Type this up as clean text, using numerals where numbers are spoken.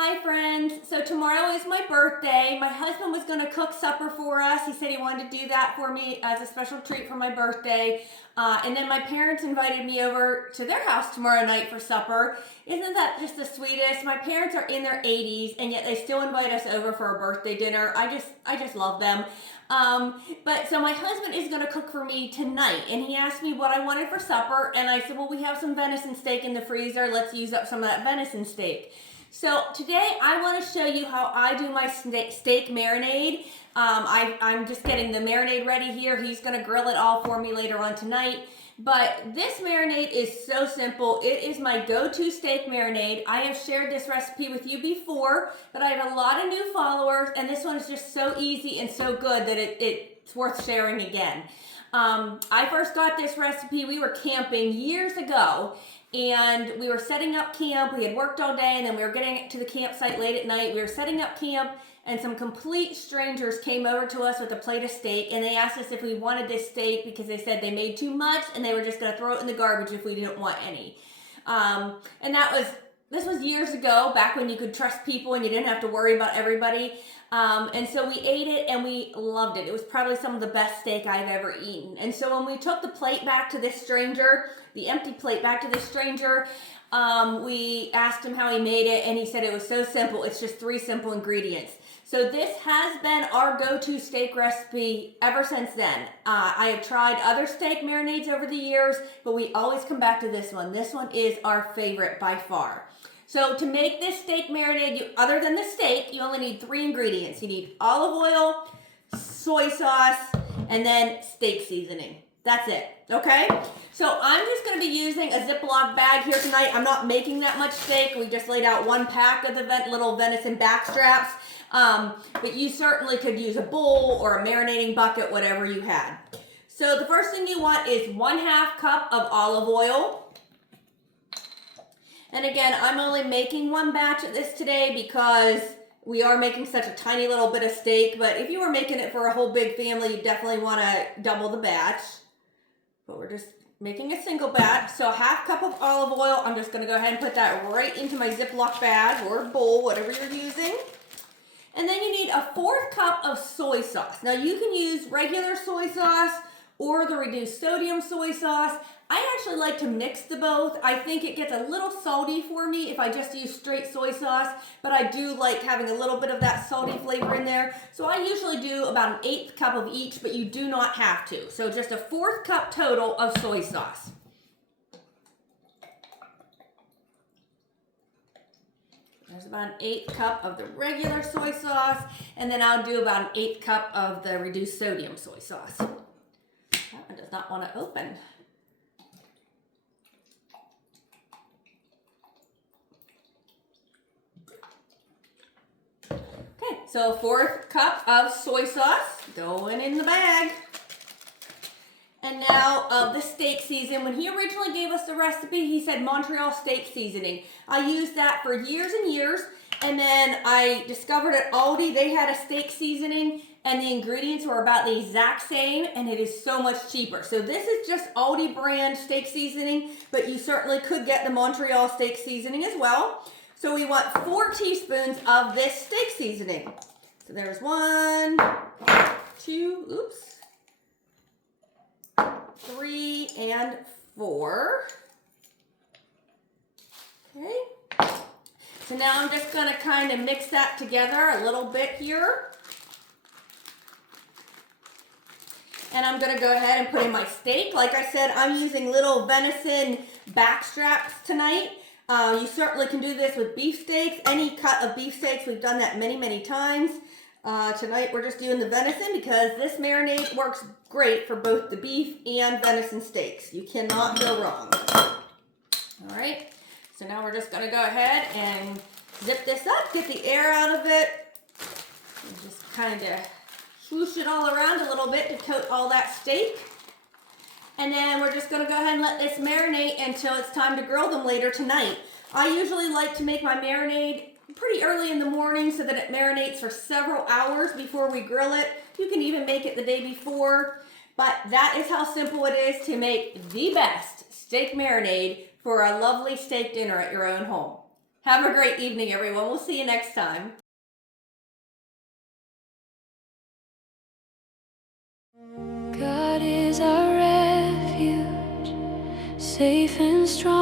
Hi friends, so tomorrow is my birthday. My husband was going to cook supper for us. He said he wanted to do that for me as a special treat for my birthday. And then my parents invited me over to their house tomorrow night for supper. Isn't that just the sweetest? My parents are in their 80s and yet they still invite us over for a birthday dinner. I just love them. But so my husband is going to cook for me tonight and he asked me what I wanted for supper and I said, well, we have some venison steak in the freezer. Let's use up some of that venison steak. So today I want to show you how I do my steak marinade. I'm just getting the marinade ready here. He's going to grill it all for me later on tonight. But this marinade is so simple. It is my go-to steak marinade. I have shared this recipe with you before, but I have a lot of new followers, and this one is just so easy and so good that it's worth sharing again. I first got this recipe, we were camping years ago, and we were setting up camp. We had worked all day and then we were getting to the campsite late at night. We were setting up camp and some complete strangers came over to us with a plate of steak and they asked us if we wanted this steak because they said they made too much and they were just going to throw it in the garbage if we didn't want any. And this was years ago, back when you could trust people and you didn't have to worry about everybody. And so we ate it and we loved it. It was probably some of the best steak I've ever eaten. And so when we took the plate back to this stranger, the empty plate back to this stranger, we asked him how he made it and he said it was so simple. It's just 3 simple ingredients. So this has been our go-to steak recipe ever since then. I have tried other steak marinades over the years, but we always come back to this one. This one is our favorite by far. So to make this steak marinade, other than the steak, you only need 3 ingredients. You need olive oil, soy sauce, and then steak seasoning. That's it, okay? So I'm just gonna be using a Ziploc bag here tonight. I'm not making that much steak. We just laid out 1 pack of the little venison back straps. But you certainly could use a bowl or a marinating bucket, whatever you had. So the first thing you want is 1/2 cup of olive oil. And again, I'm only making 1 batch of this today because we are making such a tiny little bit of steak. But if you were making it for a whole big family, you definitely want to double the batch. But we're just making a single batch. So 1/2 cup of olive oil. I'm just going to go ahead and put that right into my Ziploc bag or bowl, whatever you're using. And then you need a 1/4 cup of soy sauce. Now you can use regular soy sauce or the reduced sodium soy sauce. I actually like to mix the both. I think it gets a little salty for me if I just use straight soy sauce, but I do like having a little bit of that salty flavor in there. So I usually do about an 1/8 cup of each, but you do not have to. So just a 1/4 cup total of soy sauce. There's about an 1/8 cup of the regular soy sauce, and then I'll do about an 1/8 cup of the reduced sodium soy sauce. That one does not want to open. Okay, so 1/4 cup of soy sauce going in the bag. And now the steak season. When he originally gave us the recipe, he said Montreal steak seasoning. I used that for years and years. And then I discovered at Aldi they had a steak seasoning and the ingredients were about the exact same and it is so much cheaper. So this is just Aldi brand steak seasoning, but you certainly could get the Montreal steak seasoning as well. So we want 4 teaspoons of this steak seasoning. So there's 1, 2, 3, and 4. Okay. So now I'm just going to kind of mix that together a little bit here. And I'm going to go ahead and put in my steak. Like I said, I'm using little venison back straps tonight. You certainly can do this with beef steaks, any cut of beef steaks. We've done that many, many times. Tonight we're just doing the venison because this marinade works great for both the beef and venison steaks. You cannot go wrong. All right, so now we're just gonna go ahead and zip this up, get the air out of it, and just kind of swoosh it all around a little bit to coat all that steak. And then we're just gonna go ahead and let this marinate until it's time to grill them later tonight. I usually like to make my marinade pretty early in the morning so that it marinates for several hours before we grill it. You can even make it the day before, but that is how simple it is to make the best steak marinade for a lovely steak dinner at your own home. Have a great evening, everyone. We'll see you next time. God is our refuge, safe and strong.